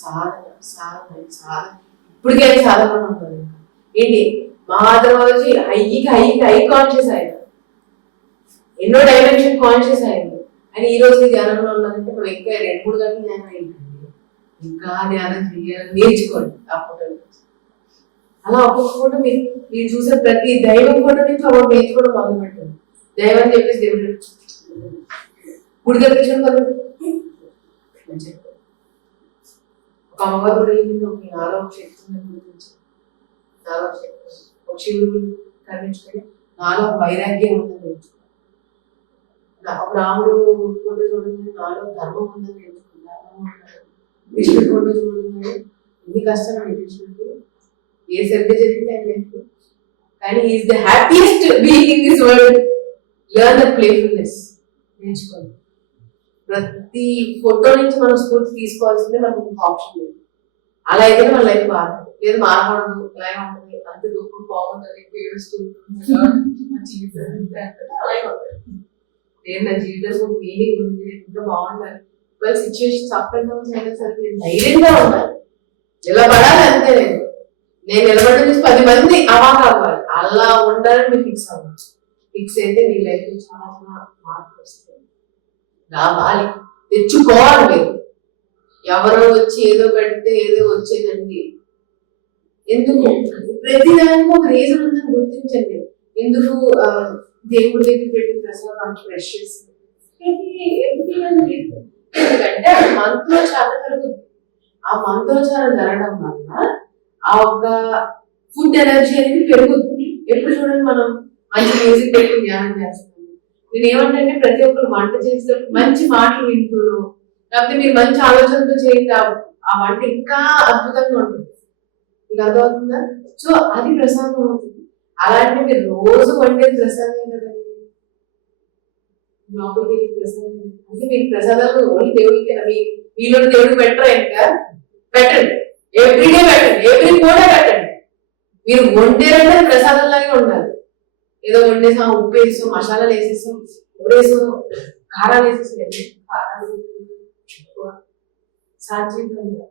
సాధన సాధన సాధన ఇప్పటికే సాధన ఉంటుంది. ఏంటి మహాధర్మలోజీ హై కాన్షియస్ అయ్యారు, ఎన్నో డైమెన్షన్ కాన్షియస్ అయ్యింది. అని ఈ రోజు ధ్యానంలో ఉన్నారంటే మనం ఇంకా 2-3 గంటలు ధ్యానం అయింది, ఇంకా ధ్యానం చేయాలని నేర్చుకోండి. ఆ ఫోటోలు అలా ఒక్కొక్క ఫోటో మీరు చూసే ప్రతి దైవం ఫోటో నుంచి ఒకటి నేర్చుకోవడం మొదలు పెట్టండి. దైవం చెప్పేసి దేవుడు గుడి కనిపించడం కదా. ఒక అమ్మవారు గుడి నాలో ఒక శక్తి ఉందని గుర్తించి, నాలో శక్తి ఒక శివుడు కనిపించుకొని నాలో వైరాగ్యం ఉందని నేర్చుకున్నాను. ఒక రాముడు ఫోటో చూడండి, నాలో ధర్మం ఉందని నేర్చుకున్నాను. కృష్ణుడి ఫోటో చూడండి, ఎన్ని కష్టాలు అనిపించింది, ఏ సరిగ్గా జరిగింది లేదు, కానీ is the happiest being in this world. Learn the playfulness, నేర్చుకోండి. ప్రతి ఫోటో నుంచి మనం స్ఫూర్తి తీసుకోవాల్సిందే, మనకు ఇంకొక ఆప్షన్ లేదు. అలా అయితేనే మన లైఫ్ మారుతుంది. లేదు మారకూడదు, లైఫ్ ఉంటుంది అంత దుఃఖం బాగుంటుంది, ఏడుస్తూ అలాగే ఉంటుంది. నేను నా జీవితంలో మీనింగ్ ఉంది, నేను ఇంకా బాగుండాలి. వాళ్ళ సిచ్యువేషన్స్ అప్ అండ్ డౌన్స్ అయినా సరే నేను ధైర్యంగా ఉండాలి, నిలబడాలి. అంతే నేను నిలబడి నుంచి 10 మంది అవాక్ అవ్వాలి. అలా ఉండాలని మీరు ఫిక్స్ అవ్వాలి. ఫిక్స్ అయితే మీ లైఫ్ చాలా మార్పు వస్తుంది, రావాలి, తెచ్చుకోవాలి. మీరు ఎవరో వచ్చి ఏదో పెడితే ఏదో వచ్చేదండి. ఎందుకు ప్రతిదానికి ఒక రీజన్ ఉందని గుర్తించండి. ఎందుకు దేవుడి దగ్గర పెట్టిన ప్రసాదం అంత ప్రెషియస్, ఎందుకంటే అది మంత్రోచ్చారణ జరుగుతుంది. ఆ మంత్రోచ్చారణ జరగడం వల్ల ఆ ఒక ఫుడ్ ఎనర్జీ అనేది పెరుగుతుంది. ఎప్పుడు చూడండి మనం మంచి మ్యూజిక్ పెట్టి ధ్యానం చేస్తాం. నేను ఏమంటే ప్రతి ఒక్కరు వంట చేసేటప్పుడు మంచి మాటలు వింటూను, లేకపోతే మీరు మంచి ఆలోచనతో చేయండి, ఆ వంట ఇంకా అద్భుతంగా ఉంటుంది. మీకు అర్థమవుతుందా? సో అది ప్రసాదం అవుతుంది. అలాంటి మీరు రోజు వండేది ప్రసాదమే కదండి. లోపలికి ప్రసాదం అంటే మీకు ప్రసాదాలు ఓన్లీ దేవుడికి, మీలో దేవుడికి పెట్టరా? ఇంకా పెట్టండి, ఎవ్రీడే పెట్టండి, ఎవ్రీ పూట పెట్టండి. మీరు వండేరంటే ప్రసాదంలాగే ఉండాలి. ఏదో వండేసాం, ఉప్పు వేసాం, మసాలాలు వేసేసాం, ఊరేసాం, కారాలు వేసేసాం. సాత్వికంగా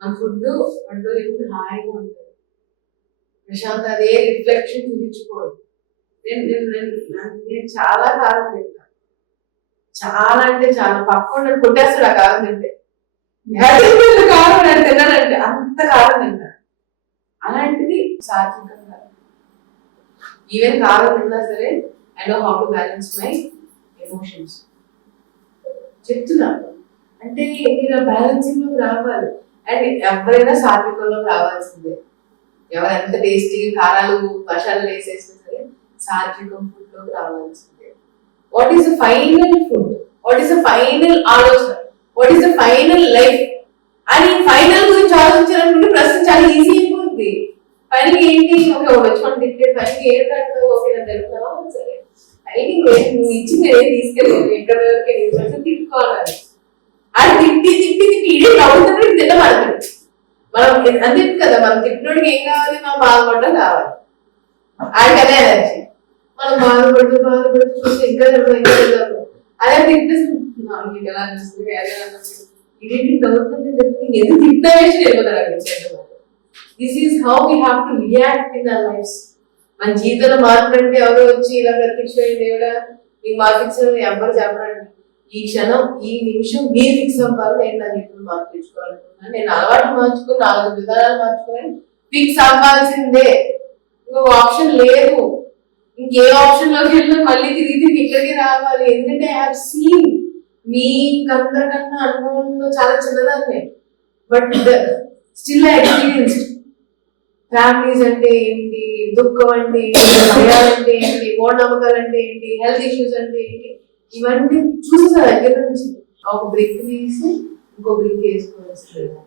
మన ఫుడ్ వంటలో ఎప్పుడు హాయిగా ఉంటుంది, ప్రశాంత్. అదే రిఫ్లెక్షన్ చూపించుకోవద్దు. నేను చాలా కారం తింటాను, చాలా అంటే చాలా. పక్కన కొట్టేస్తాడు ఆ కారం తింటే, కారం నేను తిన్నానంటే అంత కారం తింటాను. అలాంటిది సాత్వికంగా. ఈవెన్ కారం తిన్నా సరే I know how to balance my emotions చెప్తున్నాను. అంటే మీరు ఆ బ్యాలెన్సింగ్ లోకి రావాలి. అండ్ ఎవరైనా సాత్వికంలోకి రావాల్సిందే. ఎవరు ఎంత టేస్టీగా కారాలు మసాలాలు వేసేసినా సరే సాత్వికం ఫుడ్ లోకి రావాల్సిందే. What is the final food, what is the final ఆలోచన, what is the final life అని ఫైనల్ గురించి ఆలోచించాలనుకుంటే ప్రశ్న చాలా ఈజీ అయిపోతుంది. పైకి ఏంటి, ఓకే వచ్చి తిట్టే పైకి ఏంటంటే ఓకే నాకు తెలుపుతావా సరే, పైకి నువ్వు ఇచ్చింది ఏం తీసుకెళ్ళి ఎక్కడ వరకు తిట్టుకోవాలి. అది తిట్టి తిట్టి తిట్టి ఇడే నవ్వుతున్నట్టు తిట్టబడతాడు. మనం అంతే కదా, మనం తిట్టినోడికి ఏం కావాలి, మనం బాధపడడం కావాలి. ఆడికి అదే ఎనర్జీ. మనం బాధపడుతూ చూస్తే ఇంకా చదువు అదే తిట్టేస్తున్నాం. మీకు ఎలా అనిపిస్తుంది, ఇదేంటి నవ్వుతుంది ఎందుకు తిట్టిన వేసి వెళ్ళిపోతాడు. This is how we have to react in our lives. మన జీవితంలో మార్పు అంటే ఎవరో వచ్చి ఇలా ప్రత్యక్షమైన దేవుడా మీకు మార్పు ఇచ్చిన ఎవరు చెప్పరండి. ఈ క్షణం ఈ నిమిషం మీరు ఫిక్స్ అవ్వాలి. నేను నా జీవితం మార్పు తెచ్చుకోవాలనుకున్నాను, నేను అలవాటు మార్చుకుని 4 విధానాలు మార్చుకుని ఫిక్స్ అవ్వాల్సిందే. ఇంకొక ఆప్షన్ లేదు. ఇంకే ఆప్షన్ లోకి వెళ్ళినా మళ్ళీ తిరిగి ఇక్కడికి రావాలి. ఎందుకంటే ఐ హావ్ సీన్ మీకందరికన్నా అనుభవంలో చాలా చిన్నదాన్ని, but still I experienced. Families అంటే ఏంటి, దుఃఖం అంటే ఏంటి, భయాలంటే ఏంటి, మూఢనమ్మకాలు అంటే ఏంటి, హెల్త్ ఇష్యూస్ అంటే ఏంటి, ఇవన్నీ చూసిన దగ్గర నుంచి ఒక బ్రిక్ తీసి ఇంకో బ్రిక్ వేసుకోవాలి.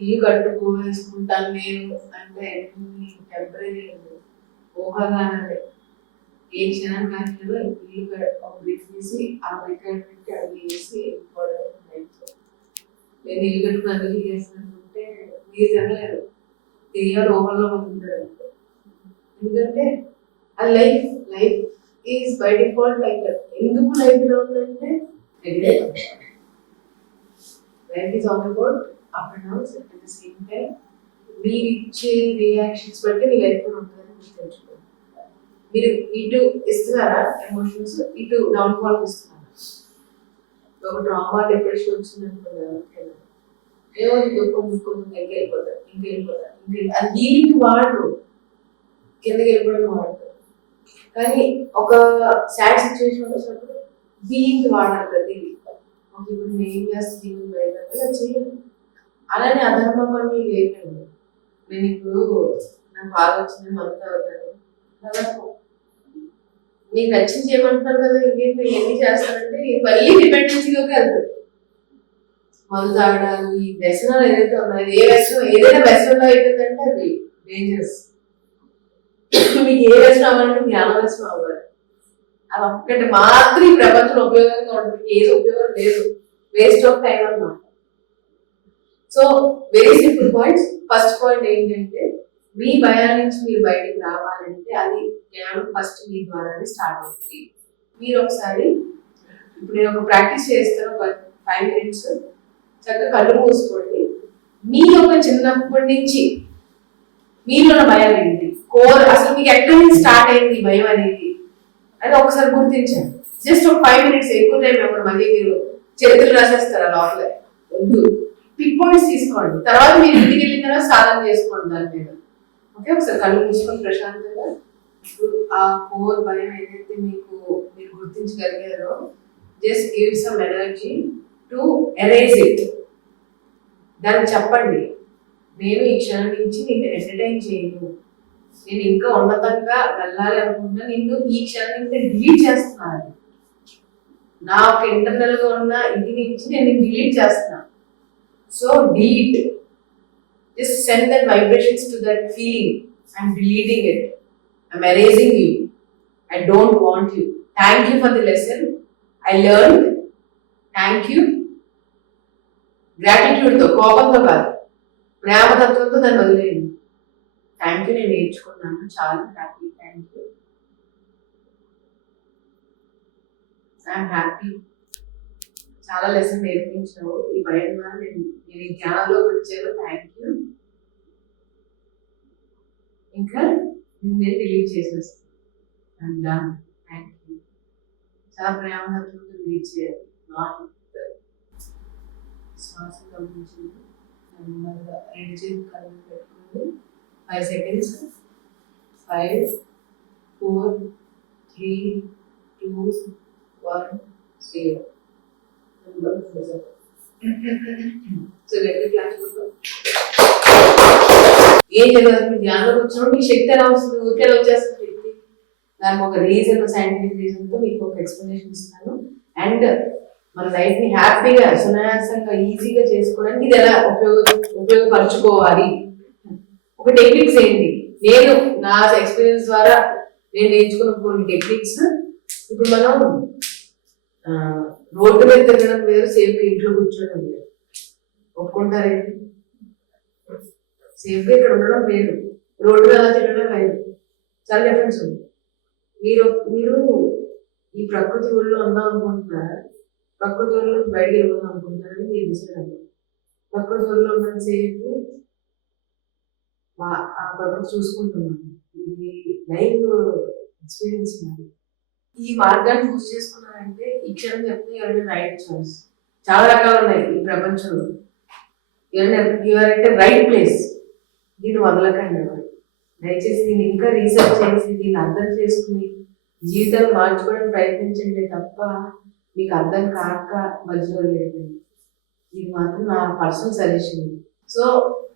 ఇల్లు కట్టుకోవేసుకుంటాను నేను అంటే టెంపరీ ఊహగానే ఏ క్షణం కాదు. ఇల్లు ఒక బ్రిక్ తీసి ఆ బ్రిక్ పెట్టి అది వేసి వెళ్ళిపోవడం. నేను ఇల్లు కట్టుకుని అన్ని చేస్తానంటే మీరు తినలేదు, తిరిగి రోగంలో ఉంటాడు. ఎందుకంటే ఆ life is by default like that. ఎందుకు లైఫ్ లో ఉందంటే life is all about up and downs. At the same time మీరు ఇచ్చే రియాక్షన్స్ బట్టి మీ లైఫ్ కూడా ఉంటుందని మీరు తెలుసుకోండి. మీరు ఇటు ఇస్తున్నారా ఎమోషన్స్, ఇటు డౌన్ ఫాల్ ఇస్తున్నారా? ఒక డ్రామా డిప్రెషన్ వచ్చింది అనుకున్నాను, ఏమో దుఃఖం ఇంకెళ్ళిపోతారు, అది హీలింగ్ వాడరు, కిందకి వెళ్ళిపోవడం వాడతారు. కానీ ఒక సాడ్ సిచ్యువేషన్ వచ్చినప్పుడు హీలింగ్ వాడాలి ప్రతిదీ. ఇప్పుడు నేను ఏం చేస్తుంది అలా చేయాలి. అలానే అధర్మ పనులు లేకండి. నేను ఇప్పుడు నాకు బాగా వచ్చింది మంత్ అవుతాను, మీకు నచ్చింది చేయమంటున్నారు కదా, ఇంకేంటి ఎన్ని చేస్తానంటే మళ్ళీ డిపెండెన్సీలోకి వెళ్తుంది. మందు తాగడాలు, ఈ వ్యసనాలు ఏదైతే ఉన్నాయో, ఏదైనా వ్యసనంలో అయిపోతుందంటే అది డేంజరస్. మీకు ఏ వ్యసనం అవ్వాలంటే జ్ఞాన వ్యసనం అవ్వాలి. అది ఒక్కటి మాత్రం ఈ ప్రపంచంలో ఉపయోగంగా ఉంటుంది, ఏది ఉపయోగం లేదు, వేస్ట్ ఆఫ్ టైం అన్నమాట. So very simple points. First point ఏంటంటే మీ భయాల నుంచి మీరు బయటికి రావాలంటే అది జ్ఞానం ఫస్ట్ మీ ద్వారానే స్టార్ట్ అవుతుంది. మీరు ఒకసారి ఇప్పుడు నేను ఒక ప్రాక్టీస్ చేస్తాను, ఒక 5 minutes చక్కగా కళ్ళు మూసుకోండి. మీ యొక్క చిన్నప్పటి నుంచి మీలో భయం ఏంటి, కోర్ అసలు మీకు ఎక్కడి నుంచి స్టార్ట్ అయింది భయం అనేది అది ఒకసారి గుర్తించండి. జస్ట్ ఒక 5 minutes, ఎక్కువ టైం ఎవరు మళ్ళీ మీరు చరిత్రలు రాసేస్తారా లోపల వద్దు. పిక్ పాయింట్స్ తీసుకోండి, తర్వాత మీరు ఇంటికి వెళ్ళిన తర్వాత సాధన చేసుకోండి దాని మీద. ఓకే, ఒకసారి కళ్ళు మూసుకొని ప్రశాంతంగా ఇప్పుడు ఆ కోర్ భయం ఏదైతే మీరు గుర్తించగలిగారో just give some energy to erase it. దాన్ని చెప్పండి, నేను ఈ క్షణం నుంచి నిన్ను ఎంటర్టైన్ చేయను, నేను ఇంకా ఉన్నతంగా వెళ్ళాలి అనుకుంటున్నా, నిన్ను ఈ క్షణం నుంచి డిలీట్ చేస్తున్నాను, నా ఒక ఇంటర్నల్ గా ఉన్న ఇది నుంచి నేను డిలీట్ చేస్తున్నాను. So delete, just send that vibrations to that feeling. I'm deleting it, I'm erasing you, I don't want you, thank you for the lesson I learned, thank you. Gratitude తో, కోపంతో కాదు, ప్రేమతత్వంతో దాన్ని వదిలేయండి. థ్యాంక్ యూ, నేను నేర్చుకున్నాను, చాలా happy, thank you, I'm happy, చాలా lesson నేర్పించావు, ఈ భయం ద్వారా నేను ఈ జ్ఞానంలోకి వచ్చాను, థ్యాంక్ యూ. ఇంకా నేను డిలీట్ చేసేస్తాను, థ్యాంక్ యూ. చాలా ప్రేమతత్వంతో డిలీట్ చేయాలి. శ్వాస గమనించింది, నెమ్మదిగా 2 చేతులు కళ్ళు పెట్టుకుంది. 5 seconds, 5, 4, 3, 2, 1, 0. సో గట్టి క్లాస్ ఏం తెలియదు. మీరు ధ్యానంలోకి వచ్చినప్పుడు మీకు శక్తి ఎలా వస్తుంది, ఊరికే వచ్చేస్తుంది శక్తి. దానికి ఒక రీజన్, సైంటిఫిక్ రీజన్తో మీకు ఒక ఎక్స్ప్లెనేషన్ ఇస్తాను. అండ్ మన లైఫ్ ని హ్యాపీగా, సునాయాసంగా, ఈజీగా చేసుకోవడానికి ఇది ఎలా ఉపయోగపరచుకోవాలి, ఒక టెక్నిక్స్ ఏంటి, నేను నా ఎక్స్పీరియన్స్ ద్వారా నేను నేర్చుకున్న కొన్ని టెక్నిక్స్. ఇప్పుడు మనం రోడ్డు మీద తిరగడం వేరు, సేఫ్గా ఇంట్లో కూర్చోవడం వేరు. ఒప్పుకుంటారేంటి? సేఫ్గా ఇక్కడ ఉండడం వేరు, రోడ్డు మీద తిరగడం వేరు, చాలా డిఫరెన్స్ ఉంది. మీరు ఈ ప్రకృతి ఒళ్ళో ఉందాం అనుకుంటున్నారా, ప్రకృతి ఒళ్ళో బయటకు వెళ్ళిపోదాం అనుకుంటున్నారని మీరు డిసైడ్ అవ్వాలి. ప్రకృతి ఒళ్ళో ఉన్న సేఫ్ ఆ ప్రకృతి చూసుకుంటున్నాను, ఇది లైవ్ ఎక్స్పీరియన్స్ మాది. ఈ మార్గాన్ని చూస్ చేసుకున్నారంటే ఈ క్షణం చెప్తే ఎవరైనా రైట్ చాయిస్. చాలా రకాలు ఉన్నాయి ఈ ప్రపంచంలో, ఎవరంటే రైట్ ప్లేస్. దీన్ని వదలకండి ఎవరు, దయచేసి దీన్ని ఇంకా రీసెర్చ్ చేసి దీన్ని అర్థం చేసుకుని జీవితాన్ని మార్చుకోవడానికి ప్రయత్నించండి తప్ప మీకు అర్థం కాక మధ్యలో లేదండి. ఇది మాత్రం నా పర్సనల్ సజెషన్. సో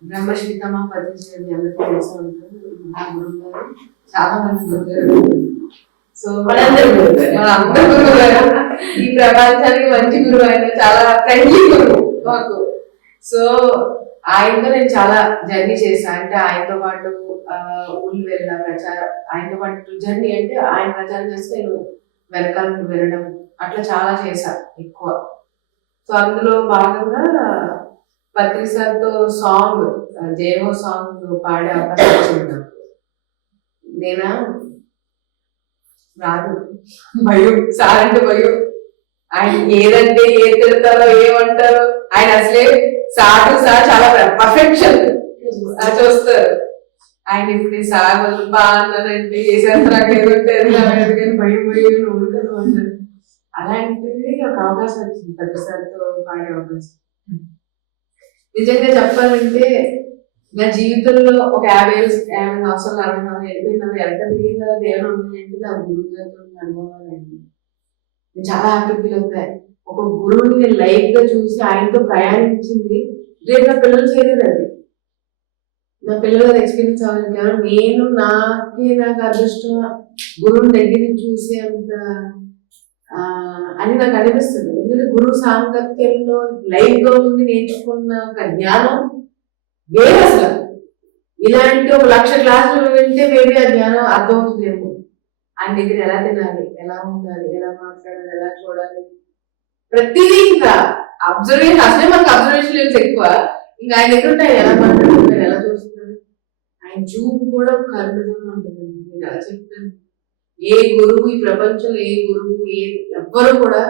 బ్రహ్మశ్రీతమ పద్మశ్రీ అందరికీ తెలిసి ఉంటుంది, నా గురువు గారు, చాలా మంది గురువు గారు. సో మనందరూ గురువు గారు, ఈ ప్రపంచానికి మంచి గురువు, ఆయన చాలా ఫ్రెండ్లీ గురువు మాకు. సో ఆయనతో నేను చాలా జర్నీ చేశాను. అంటే ఆయనతో పాటు ఊళ్ళు వెళ్ళిన ఆయనతో పాటు జర్నీ అంటే ఆయన ప్రచారం చేస్తే నేను వెనకాల వెళ్ళడం అట్లా చాలా చేశాను ఎక్కువ. సో అందులో భాగంగా పత్రిసార్తో సాంగ్, జయహో సాంగ్ పాడే అవకాశం వచ్చింది నాకు. నేనా రాదు, భయం, సార్ అంటే భయం. ఆయన ఏదంటే ఏ తిడతారో ఏమంటారో ఆయన అసలే చాలా పర్ఫెక్షన్ చూస్తారు. ఆయన ఇప్పుడు సాగులు బాగున్నానంటే ఏ శాస్త్రాలు ఏదంటే కానీ భయం భయం ఉడకరు అంటారు. అలాంటిది ఒక అవకాశం వచ్చింది పెద్దసారితో పాడే అవకాశం. నిజంగా చెప్పాలంటే నా జీవితంలో ఒక 50 సంవత్సరాలు 60 సంవత్సరాలు వెళ్ళిపోయిందా ఎంత తిరిగిందా దేవుడు ఉన్నాయంటే నా గురువు గారితో అనుభవాలు అండి. నేను చాలా హ్యాపీ ఫీల్ అవుతాయి. ఒక గురువుని నేను లైవ్ గా చూసి ఆయనతో ప్రయాణించింది రేపు నా పిల్లలు చేయలేదు. అది నా పిల్లలు ఎక్స్పీరియన్స్ అవ్వాలి కదా. నేను నాకు అదృష్టం గురువుని దగ్గర నుంచి చూసి అంత అని నాకు అనిపిస్తుంది. ఎందుకంటే గురువు సాంగత్యంలో లైవ్ గా ఉండి నేర్చుకున్న ఒక జ్ఞానం వేరే. అసలు ఇలాంటి ఒక 1,00,000 క్లాసులు వింటే మేబీ ఆ జ్ఞానం అర్థమవుతుందేమో. ఆయన దగ్గర ఎలా తినాలి, ఎలా ఉండాలి, ఎలా మాట్లాడాలి, ఎలా చూడాలి, ప్రతిదీ ఇంకా అబ్జర్వేషన్. అసలే మనకు అబ్జర్వేషన్ లెవెల్స్ ఎక్కువ. ఇంకా ఆయన దగ్గర ఉంటాయి. ఎలా మాట్లాడుతున్నారు, ఎలా చూస్తున్నారు, ఆయన చూపు కూడా కరుణతో ఉంటుంది. నేను ఎలా చెప్తాను, ఏ గురువు ఈ ప్రపంచంలో ఎవ్వరు కూడా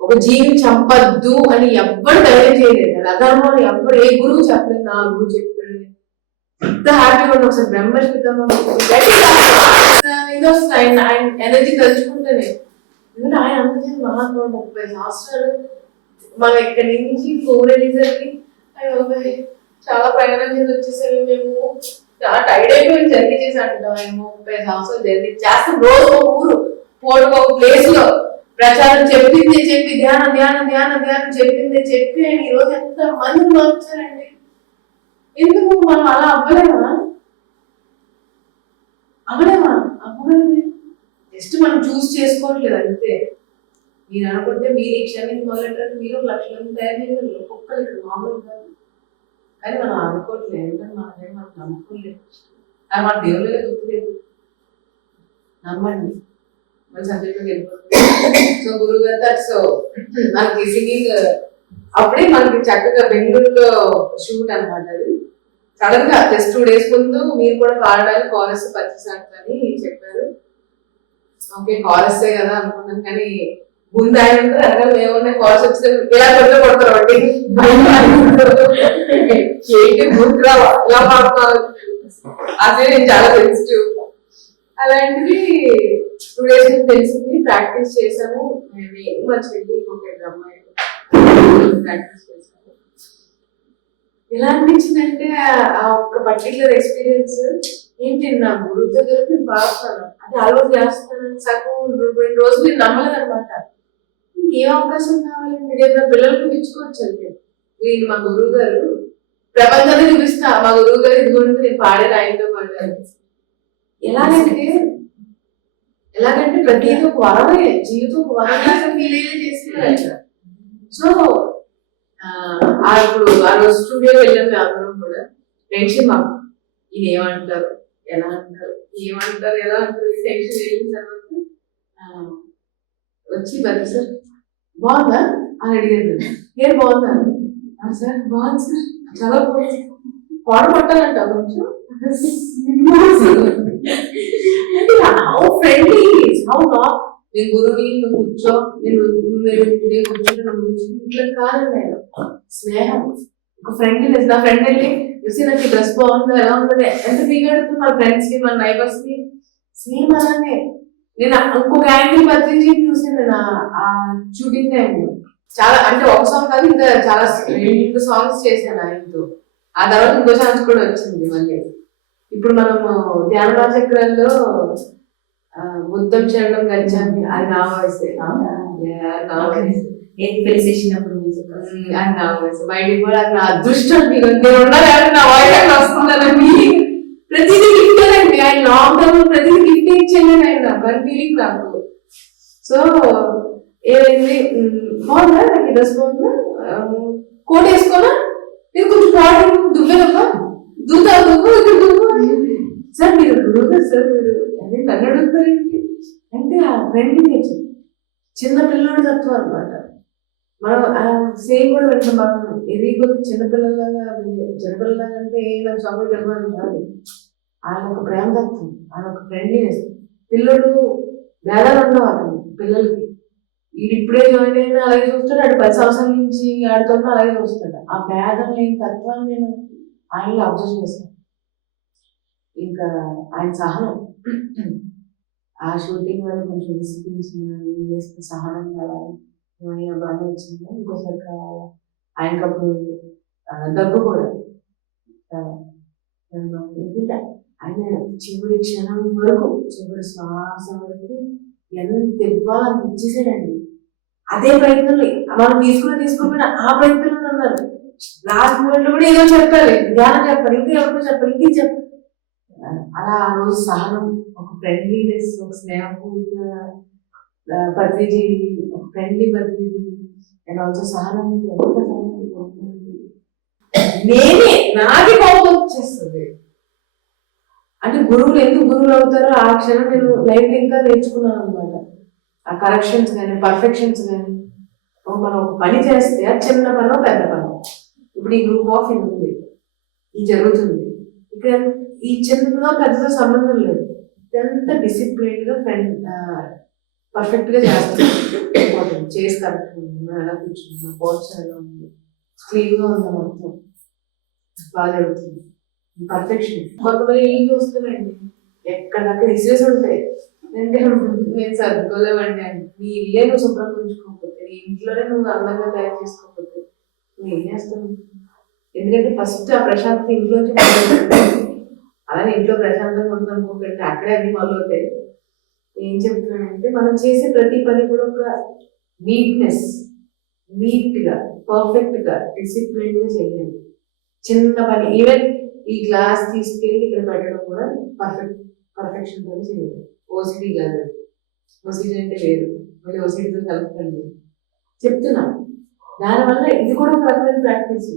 ఒక జీవి చంపద్దు అని ఎవ్వరు ధైర్యం చేయలేదు. అధర్మం ఎవ్వరు ఏ గురువు చెప్పలేదు. నా గురువు చెప్పాడు ఎంత హ్యాపీగా ఉంటుంది. ఒకసారి బ్రహ్మస్మితంగా ఇది వస్తుంది ఆయన ఎనర్జీ తలుచుకుంటేనే. ఎందుకంటే ఆయన అంత మహాత్ముడు 30 సంవత్సరాలు మనం ఇక్కడి నుంచి ఊరేసరికి చాలా ప్రయాణం చేసి వచ్చేసరికి మేము చాలా టైర్డ్ అయిపోయి జర్నీ చేసి అంటాం. ఆయన 30 సంవత్సరాలు జర్నీ చేస్తాం. రోజు ఒక ఊరు పోటీ ఒక ప్లేస్ లో ప్రచారం చెప్పింది చెప్పి ధ్యానం ధ్యానం ధ్యానం ధ్యానం చెప్పింది చెప్పి ఆయన ఈరోజు ఎంత మందిని మార్చారండి. ఎందుకు మనం అలా అవ్వలేమా? అవ్వలేమే. జస్ట్ మనం చూస్ చేసుకోవట్లేదు అంతే. మీరు అనుకుంటే మీరు ఈ క్షణానికి మొదలెట్టారు, మీరు 1,00,000 మంది తయారు చేయగలరు. ఒక్కొక్కరు ఇక్కడ మామూలు కాదు. కానీ మనం అనుకోవట్లేదు. ఎందుకంటే మనం నమ్ముకోలేదు. అది మన దేవుళ్ళే గుర్తులేదు. నమ్మండి, మన సబ్జెక్ట్లోకి వెళ్ళిపోతుంది. సో గురువు గారు సో మనకి సింగింగ్ అప్పుడే మనకి చక్కగా బెంగళూరులో షూట్ అనమాట. అది సడన్ గా జస్ట్ 2 days ముందు మీరు కూడా పాడడానికి కారస్ పచ్చేసారు అని చెప్పారు. ఓకే కారస్సే కదా అనుకున్నాను. కానీ ముందు ఆయన ఉంటారు అనగా ఏమున్నాయి కారస్ వచ్చిన ఇలా కొడతారు ఒకటి ఏంటి గుర్తురా ఇలా పాడుతున్నారు. అదే నేను చాలా సెన్సిటివ్. అలాంటిది 2 days తెలిసింది. ప్రాక్టీస్ చేసాము. నేను మా చెల్లి ఒక అమ్మాయి ప్రాక్టీస్ చేసాము. ఎలా అనిపించిందంటే ఆ ఒక్క పర్టికులర్ ఎక్స్పీరియన్స్ ఏంటి, నా గురువు దగ్గర నేను పాడుతాను అది అలవాటు చేస్తానని సగం 2 రోజులు నేను నమ్మలేదు అనమాట. ఇంకేం అవకాశం కావాలి, మీరు నా పిల్లలు చూపించుకోవచ్చు అంటే వీళ్ళు మా గురువు గారు ప్రపంచాన్ని చూపిస్తా. మా గురువు గారు ఇదిగోండి నేను పాడేది ఆయనతో పాడాను. ఎలాగంటే ప్రతిదీ ఒక వరమే, జీవితం ఒక వరంగా ఫీల్ అయ్యే చేస్తున్నారు. సో ఇప్పుడు ఆ రోజు స్టూడియో వెళ్ళాం అందరం కూడా. టెన్షన్ మాకు ఇది ఏమంటారు ఎలా అంటారు టెన్షన్ వెళ్ళిన తర్వాత వచ్చి బతి సార్ బాగుందా అని అడిగారు. నేను బాగుందా సార్? బాగుంది సార్, చాలా బాగుంది. పాట పట్టాలంట కొంచెం. How friendly, how not. నేను గురువుని నువ్వు కూర్చో, నేను కూర్చొని ఇట్లా కాదు. నేను స్నేహం, ఒక ఫ్రెండ్లీనెస్. నా ఫ్రెండ్ వెళ్ళి చూసి నాకు ఈ డ్రెస్ బాగుందో ఎలా ఉందో ఎంత దిగడుతుంది మన ఫ్రెండ్స్ కి మన నైబర్స్ కి. సేమ్ అలానే నేను ఇంకొక యాంగిల్ బదిలించి చూసింది నా ఆ షూటింగ్ టైం. చాలా అంటే ఒక సాంగ్ కాదు, ఇంకా చాలా 2 songs చేశాను ఆయనతో. ఆ తర్వాత ఇంకో ఛాన్స్ కూడా వచ్చింది మళ్ళీ. ఇప్పుడు మనము ధ్యాన చక్రాల్లో బుద్ధం చేయడం గచ్చామి అది నా వాయిస్. అది నా వాయిస్ బయటికి కూడా అది నా అదృష్టం. నేను ఉండాలి నా వాయిస్ అక్కడ వస్తుందని ప్రతిదీ గిఫ్ట్ అండి. ఆయన లాంగ్ టర్మ్ ప్రతిదీ గిఫ్ట్ ఇచ్చేయండి ఆయన నాకు అని ఫీలింగ్ నాకు. సో ఏమైంది, బాగుందా నాకు ఈ డ్రెస్ బాగుందా, కోట్ వేసుకోనా, నేను కొంచెం పాడు దువ్వేదమ్మా దువ్వు ఇక్కడ దువ్వు సార్. మీరు గురువుగా సార్ మీరు అదే నన్ను అడుగుతారేంటి అంటే ఆ ఫ్రెండ్లీ నేచర్, చిన్న పిల్లడి తత్వం అనమాట. మనం సేమ్ కూడా వెంటనే మనం ఎది కొద్ది చిన్నపిల్లలాగా చిన్నపిల్లలాగా అంటే నాకు చాక్లెట్ ఇవ్వాలి కాదు. ఆయన ఒక ప్రేమతత్వం, ఆయన ఒక ఫ్రెండ్లీనెస్. పిల్లలు భేదాలు ఉండవు అతను పిల్లలకి. వీడు ఇప్పుడే జాయిన్ అయినా అలాగే చూస్తాడు, ఆడు 10 సంవత్సరాల నుంచి ఆడితో అలాగే చూస్తాడు. ఆ భేదం లేని తత్వాన్ని నేను ఆయనలో అబ్జర్వ్ చేశాను. ఇంకా ఆయన సహనం, ఆ షూటింగ్ వల్ల కొంచెం విసిగించిన ఏం చేస్తే సహనం కావాలి, ఏమైనా బాగా వచ్చిందా ఇంకోసారి కావాలా. ఆయనకప్పుడు దగ్గు కూడా ఆయన చివరి క్షణం వరకు, చివరి శ్వాస వరకు ఎంత ఇవ్వాలో అంత ఇచ్చేసాడండి. అదే ప్రయత్నంలో మనం తీసుకోకపోయినా ఆ ప్రయత్నంలో ఉన్నారు. లాస్ట్ మూమెంట్ లో కూడా ఏదో చెప్పాలి, ధ్యానం చెప్పాలి, ఇంకా ఎవరికో చెప్పాలి, ఇంకేం చెప్పాలి. అలా ఆ రోజు సహనం, ఒక ఫ్రెండ్లీనెస్, ఒక స్నేహపూర్వక పత్రిజీ, ఒక ఫ్రెండ్లీ పత్రిజీ అండ్ ఆల్సో సహనం. నేనే నాకే కోపం వచ్చేస్తుంది. అంటే గురువులు ఎందుకు గురువులు అవుతారో ఆ క్షణం నేను లైఫ్ ఇంకా నేర్చుకున్నాను అనమాట. ఆ కరెక్షన్స్ కానీ పర్ఫెక్షన్స్ కానీ, మనం ఒక పని చేస్తే అది చిన్న పనో పెద్ద పనో, ఇప్పుడు ఈ గ్రూప్ ఆఫ్ ఇది ఉంది, ఇది జరుగుతుంది, ఇక్కడ ఈ చిన్నదో పెద్దదో సంబంధం లేదు, ఎంత డిసిప్లైన్ గా పర్ఫెక్ట్ గా చేస్తాం. చేసి కరెక్ట్ ఎలా కూర్చున్నా, పోస్టర్ ఎలా ఉంది, క్లీన్ గా ఉందా, మొత్తం బాగా జరుగుతుంది. పర్ఫెక్షన్. కొంతమంది ఏం చూస్తానండి, ఎక్కడక్కడ ఇష్యూస్ ఉంటాయి, అంటే నేను సర్దుకోలేమండి అండి. నీ ఇల్లే నువ్వు శుభ్రంగా ఉంచుకోకపోతే, నీ ఇంట్లోనే నువ్వు అందంగా తయారు చేసుకోకపోతే నువ్వు ఏం చేస్తావు? ఎందుకంటే ఫస్ట్ ఆ ప్రశాంతత ఇంట్లోంచి అలానే ఇంట్లో ప్రశాంతంగా ఉందనుకోకండి, అక్కడే అన్ని మొదలవుతాయి. ఏం చెప్తున్నానంటే మనం చేసే ప్రతి పని కూడా ఒక నీట్నెస్, నీట్ గా, పర్ఫెక్ట్ గా, డిసిప్లిన్ గా చేయాలి. చిన్న పని, ఈవెన్ ఈ గ్లాస్ తీసుకెళ్ళి ఇక్కడ పెట్టడం కూడా పర్ఫెక్షన్ తో చేయాలి. ఓసిడి కాదు, ఓసిడి అంటే వేరు, మళ్ళీ ఓసిడితో కలుపుకండి చెప్తున్నాను. దానివల్ల ఇది కూడా ఒక రకమైన ప్రాక్టీస్.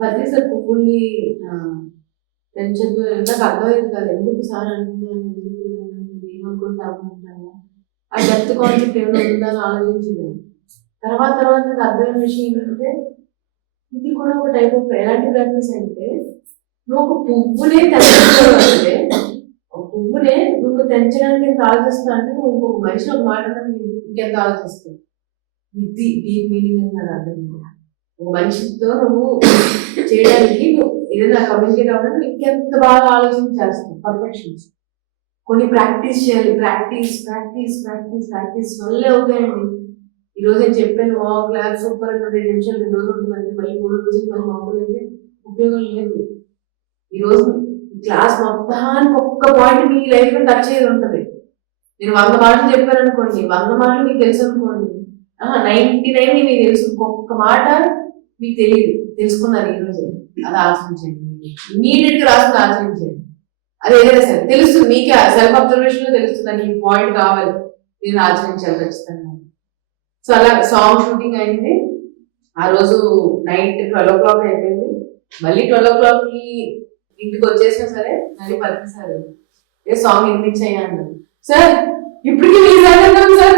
ప్రతి సార్ పువ్వుల్ని పెంచదు, నాకు అర్థమైంది కదా ఎందుకు సార్ అంటున్నాను, ఎందుకు ఏమనుకుంటాము, ఆ డెప్త్ కాన్సెప్ట్ ఏమైనా ఉందని ఆలోచించింది. తర్వాత నాకు అర్థమైన విషయం ఏంటంటే, ఇది కూడా ఒక టైప్ ఆఫ్ ఎలాంటి ప్రాక్టీస్ అంటే, నువ్వు ఒక పువ్వునే తెంచే, ఒక పువ్వునే నువ్వు తెంచడానికి ఎంత ఆలోచిస్తా అంటే, నువ్వు ఇంకొక మనిషి ఒక మాట ఇంకెంత ఆలోచిస్తావు. ఇది డీప్ మీనింగ్ అన్నారు అర్థం. ఒక మనిషితో నువ్వు చేయడానికి, నువ్వు ఏదైనా కమ్యూనికేట్ అవ్వడానికి ఇంకెంత బాగా ఆలోచించేస్తావు. పర్ఫెక్షన్స్ కొన్ని ప్రాక్టీస్ చేయాలి, ప్రాక్టీస్ ప్రాక్టీస్ ప్రాక్టీస్ ప్రాక్టీస్ వల్లే అవుతాయండి. ఈ రోజు నేను చెప్పాను క్లాస్ సూపర్ అని 2 నిమిషాలు 2 రోజులు ఉంటుందండి, మళ్ళీ 3 రోజులు మళ్ళీ మామూలు అయితే ఉపయోగం లేదు. ఈ రోజు క్లాస్ మొత్తానికి ఒక్క పాయింట్ మీ లైఫ్ లో టచ్ అయ్యేది ఉంటుంది. నేను 100 మాటలు చెప్పాను అనుకోండి, 100 మాటలు మీకు తెలుసు అనుకోండి, 99 మీకు తెలుసు, ఒక్క మాట మీకు తెలియదు, తెలుసుకున్నారు ఈ రోజు. అది ఆలోచించండి, ఇమీడియట్ గా రాసుకుని ఆలోచించండి. అది ఏదైనా సరే తెలుస్తుంది మీకే, సెల్ఫ్ అబ్జర్వేషన్ లో తెలుస్తుంది, ఈ పాయింట్ కావాలి, నేను ఆచరించాలి ఖచ్చితంగా. సో అలా సాంగ్ షూటింగ్ అయింది. ఆ రోజు నైట్ 12 o'clock అయిపోయింది. మళ్ళీ 12 o'clock కి ఇంటికి వచ్చేసినా సరే మళ్ళీ పలికిసారు, ఏ సాంగ్ వినిపించాయి అన్నారు. సార్ ఇప్పటికి సార్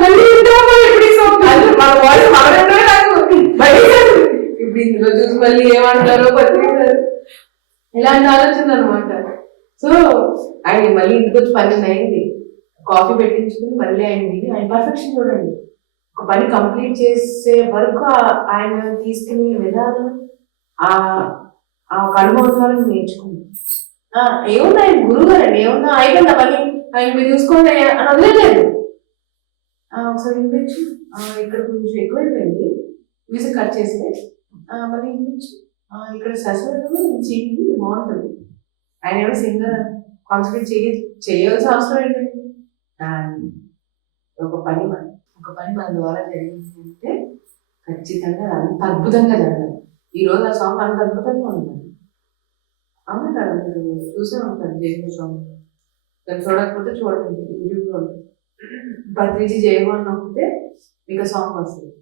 మళ్ళీ మన వాయిస్ మాట్లాడమే నాకు ఇప్పుడు ఇందులో చూసి మళ్ళీ ఏమంటారో పత్రికారు, ఇలాంటి ఆలోచన అనమాట. సో ఆయన మళ్ళీ ఇంటికి వచ్చి 12 అయింది, కాఫీ పెట్టించుకుని మళ్ళీ ఆయన పర్ఫెక్షన్ చూడండి. ఒక పని కంప్లీట్ చేసే వరకు ఆయన తీసుకునే విధానం, ఆ అనుభవం ద్వారా నేర్చుకుంది. ఏమున్నా ఆయన గురువు గారండి, ఏమున్నా అయిపోయింది ఆ పని, ఆయన మీరు చూసుకోండి అని వదిలేదు. ఒకసారి వినిపించు, ఇక్కడ కొంచెం ఎక్కువైపోయింది, మ్యూజిక్ కట్ చేస్తే మళ్ళీ వినిపించు, ఇక్కడ సస్పెండ్ చేయండి బాగుంటుంది. ఆయన ఏమో సింగర్ కాన్సన్ట్రేట్ చేయాల్సిన అవసరం ఏంటండి. ఒక పని మన ద్వారా జరిగింది అంటే ఖచ్చితంగా అంత అద్భుతంగా జరగాలి. ఈ రోజు ఆ సాంగ్ అంత అద్భుతంగా ఉంటుంది. అవును కదా, మీరు చూసే ఉంటారు జయగో సాంగ్, దాన్ని చూడకపోతే చూడండి, యూట్యూబ్లో ఉంటుంది. పత్రిజీ జయగో అని నొక్కితే మీకు సాంగ్ వస్తుంది.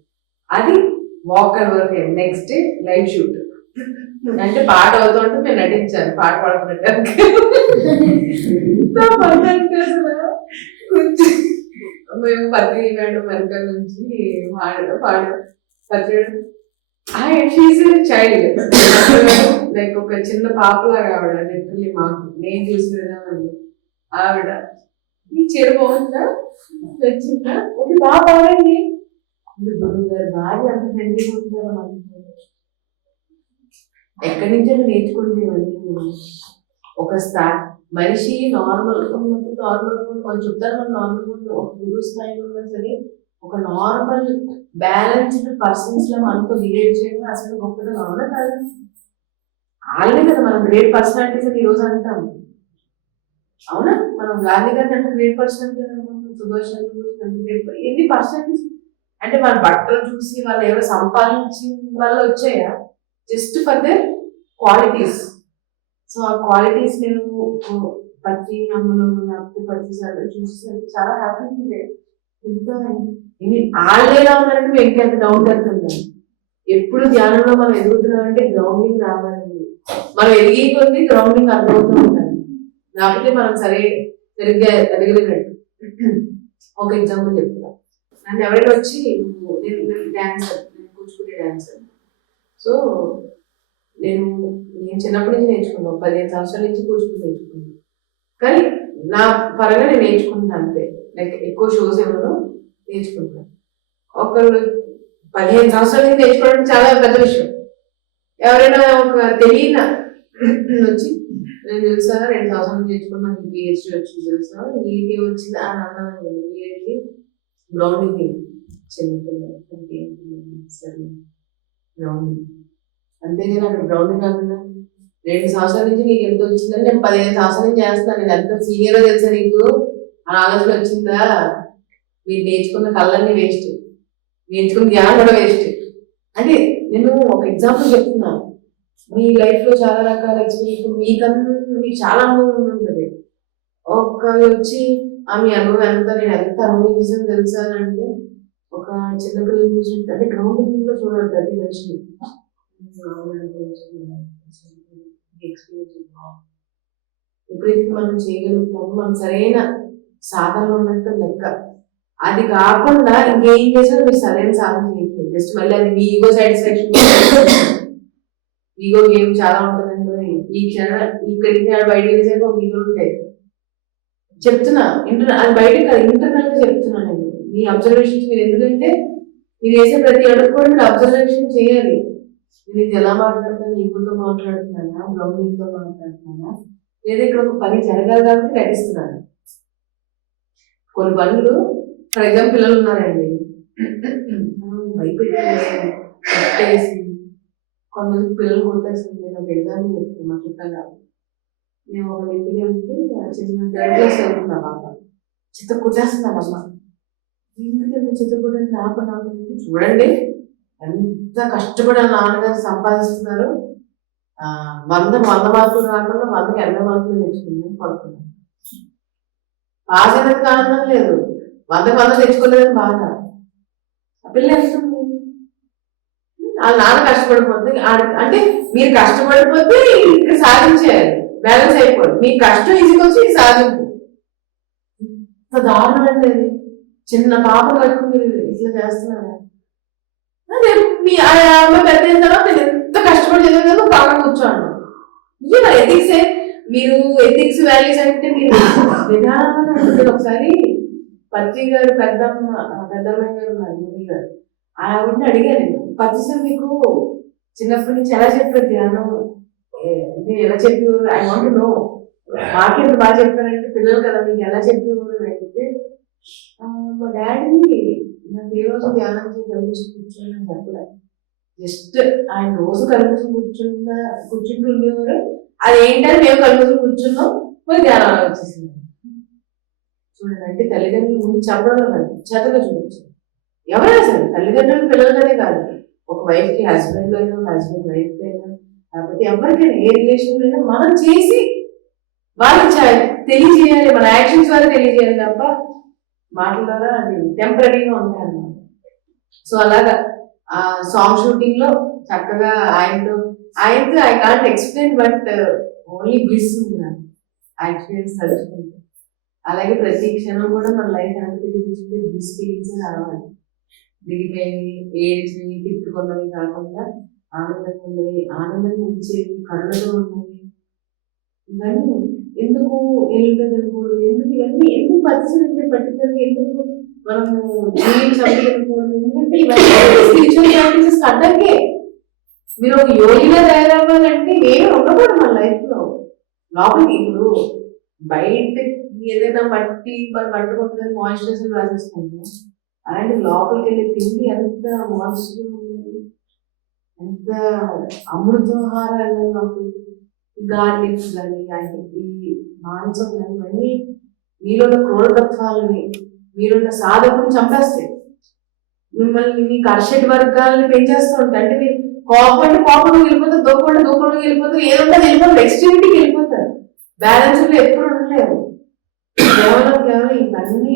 అది walker work. Next day live shoot, అంటే పాట అవుతుంటే మేము నటించాను, పాట పాడుతున్నట్టు కొంచెం మేము పత్రి మేడం వెనకాల నుంచి చైల్డ్ లైక్ ఒక చిన్న పాపలాగా ఆవిడ, లిటరలీ మాకు నేను చూసిన ఆవిడ ఈ చీర బాగుందా నచ్చిందా, ఓకే బాగా పాడండి గురువు గారు భార్య అంత ఫ్రెండ్లీగా ఉంటారు మనతో. ఎక్కడి నుంచి నేర్చుకుంటే ఇవన్నీ ఒక మనిషి నార్మల్ నార్మల్ వాళ్ళు చెప్తారు, మనం నార్మల్ ఒక గురువు స్థాయిలో ఉన్నా సరే ఒక నార్మల్ బ్యాలెన్స్డ్ పర్సన్స్ లో మనతో బిహేవ్ చేయడం అసలు గొప్పగా అవునా కాదు. వాళ్ళే కదా మనం గ్రేట్ పర్సనాలిటీస్ అని ఈరోజు అంటాం. అవునా, మనం గాంధీ గారిని అంత గ్రేట్ పర్సనాలిటీ అనుకుంటాం, సుభాష్ చంద్రబోస్ ఎన్ని పర్సనాలిటీస్ అంటే మన బట్టలు చూసి వాళ్ళు ఎవరో సంపాదించి వల్ల వచ్చాయా, just for their qualities. So ఆ క్వాలిటీస్ నేను ప్రతి అమ్మలో నాకు ప్రతిసారి చూసేసరికి చాలా హ్యాపీ ఉంది. ఎంత వాళ్ళేలా ఉన్నారంటే మేము ఇంకెంత డౌన్ అవుతుంది. ఎప్పుడు ధ్యానంలో మనం ఎదుగుతున్నామంటే గ్రౌండింగ్ రావాలండి. మనం ఎదిగే కొద్ది గ్రౌండింగ్ అర్థమవుతూ ఉండాలి, లేకపోతే మనం సరిగ్గా ఎదగలిగినట్టు. ఒక ఎగ్జాంపుల్ చెప్తా. నన్ను ఎవరైనా వచ్చి నేను డాన్సర్, నేను కూచిపూడి డాన్సర్. సో నేను చిన్నప్పటి నుంచి నేర్చుకున్నాను, 15 సంవత్సరాల నుంచి కూచిపూడి నేర్చుకున్నాను. కానీ నా పరంగా నేను నేర్చుకుంటున్నాను అంతే, లైక్ ఎక్కువ షోస్ ఎవరో నేర్చుకుంటున్నాను. ఒకళ్ళు 15 సంవత్సరాల నుంచి నేర్చుకోవడం చాలా పెద్ద విషయం. ఎవరైనా ఒక తెలియన వచ్చి నేను తెలుసా 2 సంవత్సరాల నుంచి నేర్చుకున్నాను, పిహెచ్డి వచ్చింది తెలుసా, నీకే వచ్చింది అని అన్నాను. గ్రౌండింగ్ చిన్నపిల్లలు సరే గ్రౌండింగ్ అంతేగాని అక్కడ గ్రౌండింగ్ కాకుండా 2 సంవత్సరాల నుంచి నీకు ఎంత వచ్చిందని నేను 15 సంవత్సరాల నుంచి చేస్తున్నాను, నేను ఎంత సీనియర్ తెలుసా నీకు ఆ ఆలోచన వచ్చిందా? మీరు నేర్చుకున్న కళ్ళన్నీ వేస్ట్, నేర్చుకున్న ధ్యానం కూడా వేస్ట్. అంటే నేను ఒక ఎగ్జాంపుల్ చెప్తున్నాను. మీ లైఫ్ లో చాలా రకాల ఎక్స్పీరియన్స్ మీకు చాలా అనుభవం ఉంటుంది. ఒకళ్ళు వచ్చి మీ అనుభవం ఎంత, నేను ఎంత అనుభవించాను తెలుసా అంటే, ఒక చిన్నపిల్లలు చూసినట్టు అంటే గ్రౌండింగ్ లో చూడాలి ప్రతి మనిషిని. ఎప్పుడైతే మనం చేయగలుగుతామో మనం సరైన సాధనలో ఉన్నట్టు లెక్క. అది కాకుండా ఇంకేం చేసినా మీరు సరైన సాధన చేయట్లేదు, జస్ట్ మళ్ళీ అది మీ ఈగో సాటిస్ఫాక్షన్. ఈగో గేమ్ చాలా ఉంటుందండి. ఈ క్షణం ఇక్కడి నుంచి బయట వేసాక ఒక ఈగో ఉంటాయి. చెప్తున్నా అది బయట కాదు, ఇంటర్నల్ గా చెప్తున్నాను నేను. మీ అబ్జర్వేషన్స్ మీరు, ఎందుకంటే మీరు వేసే ప్రతి అడుగు కూడా మీరు అబ్జర్వేషన్ చేయాలి. నేను ఇది ఎలా మాట్లాడుతాను, ఈగోతో మాట్లాడుతున్నానా, గ్రౌండింగ్ తో మాట్లాడుతున్నానా, లేదా ఇక్కడ ఒక పని జరగాలి కాబట్టి నటిస్తున్నాను. కొన్ని పనులు ఫర్ ఎగ్జాంపుల్ పిల్లలు ఉన్నారండి, భయపెట్టేసి కొంతమంది పిల్లలు కొట్టేస్తుంది. నేను ఒక ఎగ్జాంపుల్ చెప్తాను. మా చుట్టాలు మేము ఒక ఇంటికి వెళ్తే చిన్న 3rd క్లాస్ వెళ్తున్నా పాప, చిత్త కొట్టేస్తున్నాను అమ్మ. ఎందుకంటే చిత్త కొట్టేసి నాకు చూడండి ఎంత కష్టపడి నాన్నగారు సంపాదిస్తున్నారు, 100 మార్కులు రాకుండా 100కి 80 మార్కులు తెచ్చుకున్నాను పడుతున్నాను. పాస్ అయినందుకు ఆనందం లేదు, 100కి 100 తెచ్చుకోలేదని బాధ. ఆ పిల్ల వెళ్తుంది, వాళ్ళ నాన్న కష్టపడిపోతే అంటే మీరు కష్టపడిపోతే ఇక్కడ సాధించేయాలి, బ్యాలెన్స్ అయిపోదు. మీ కష్టం ఈజీకొచ్చి సాధింపు. ఇంత దారుణం అంటే చిన్న పాప వరకు మీరు ఇట్లా చేస్తున్నారా? మీ అమ్మాయి పెద్ద అయిన తర్వాత నేను ఎంత కష్టపడి చదివాను బాగా కూర్చోండి. ఇవి మరి ఎథిక్సే. మీరు ఎథిక్స్ వాల్యూస్ అంటే మీరు విధానంగా ఉంటుంది. ఒకసారి పత్రి గారు పెద్దమ్మాయి గారు ఉన్నారు, మోదీ గారు, ఆవిడని అడిగాను, పత్రిసారి మీకు చిన్నప్పటి నుంచి ఎలా చెప్పారు ధ్యానం, ఎలా చెప్పేవారు, ఐ వాంట్ నో. మాకేంత బాగా చెప్పారంటే పిల్లలు కదా మీకు ఎలా చెప్పేవారు అని అడిగితే, మా డాడీ నాకు ఏ రోజు ధ్యానం చేసి కలుగుతూ కూర్చోని చెప్పలేదు, జస్ట్ ఆయన రోజు కలుగుతూ కూర్చుంటూ ఉండేవారు. అది ఏంటని మేము కలుగుతూ కూర్చున్నాం, మరి ధ్యానం వచ్చేసింది. చూడండి, అంటే తల్లిదండ్రులు ముందు చెప్పడం కాదు, చేతలో చూడొచ్చు. ఎవరైనా సరే తల్లిదండ్రులు పిల్లలనే కాదు, ఒక వైఫ్ కి హస్బెండ్ అయినా, హస్బెండ్ వైఫ్ అయినా, లేకపోతే ఎవరికైనా ఏ రిలేషన్ అయినా మనం చేసి వాళ్ళకి తెలియజేయాలి, మన యాక్షన్స్ ద్వారా తెలియజేయాలి తప్ప మాటల ద్వారా అది టెంపరీగా ఉంటాయి అన్నమాట. సో అలాగా ఆ సాంగ్ షూటింగ్ లో చక్కగా ఆయనతో I can't explain, but only bliss ఉంది నాకు ఆ ఎక్స్పీరియన్స్ తలుచుకుంటే. అలాగే ప్రతి క్షణం కూడా మన లైఫ్ ఎంత తిరిగి చూసుకుంటే బ్లిస్ ఫీలింగ్స్ రావాలి. దిగిపోయి ఏడ్చి తిట్టుకున్నవి కాకుండా ఆనందంగా ఉన్నవి, ఆనందంగా ఉంచేవి, కరుణగా ఉన్నవి, ఇవన్నీ ఎందుకు ఎల్లుగా జరగకూడదు, ఎందుకు ఇవన్నీ ఎందుకు పరిశీలించే పర్టికులర్గా ఎందుకు మనము జీవించి చంపేయకూడదు. ఎందుకంటే ఇవన్నీ స్పిరిచువల్ ప్రాక్టీసెస్ అడ్డంకే. మీరు ఒక యోగిగా తయారవ్వాలంటే ఏమి ఉండకూడదు మన లైఫ్ లో. లోపలికి ఇప్పుడు బయట ఏదైనా మట్టి మనం పట్టుకుంటుంది మాయిశ్చరైజర్ రాసేసుకుంటాం. అలాంటి లోపలికి వెళ్ళి తిండి ఎంత మాయిశ్చర్ ఉన్నది, ఎంత అమృతహారాలు లోపలికి గార్లిక్స్ కానీ ఈ మాంసం కానీ ఇవన్నీ మీరున్న క్రూరతత్వాలని మీరున్న సాధకుని చంపేస్తాయి. మిమ్మల్ని మీ కర్షట్ వర్గాలని పెంచేస్తూ ఉంటాయి. అంటే మీరు కోపంగా వెళ్ళిపోతారు, దూకంగా వెళ్ళిపోతారు, ఏదంటే వెళ్ళిపోతారు, ఎక్స్ట్రీమిటీకి వెళ్ళిపోతారు. బ్యాలెన్స్ లో ఎప్పుడు ఉండలేవు. కేవలం ఇవన్నీ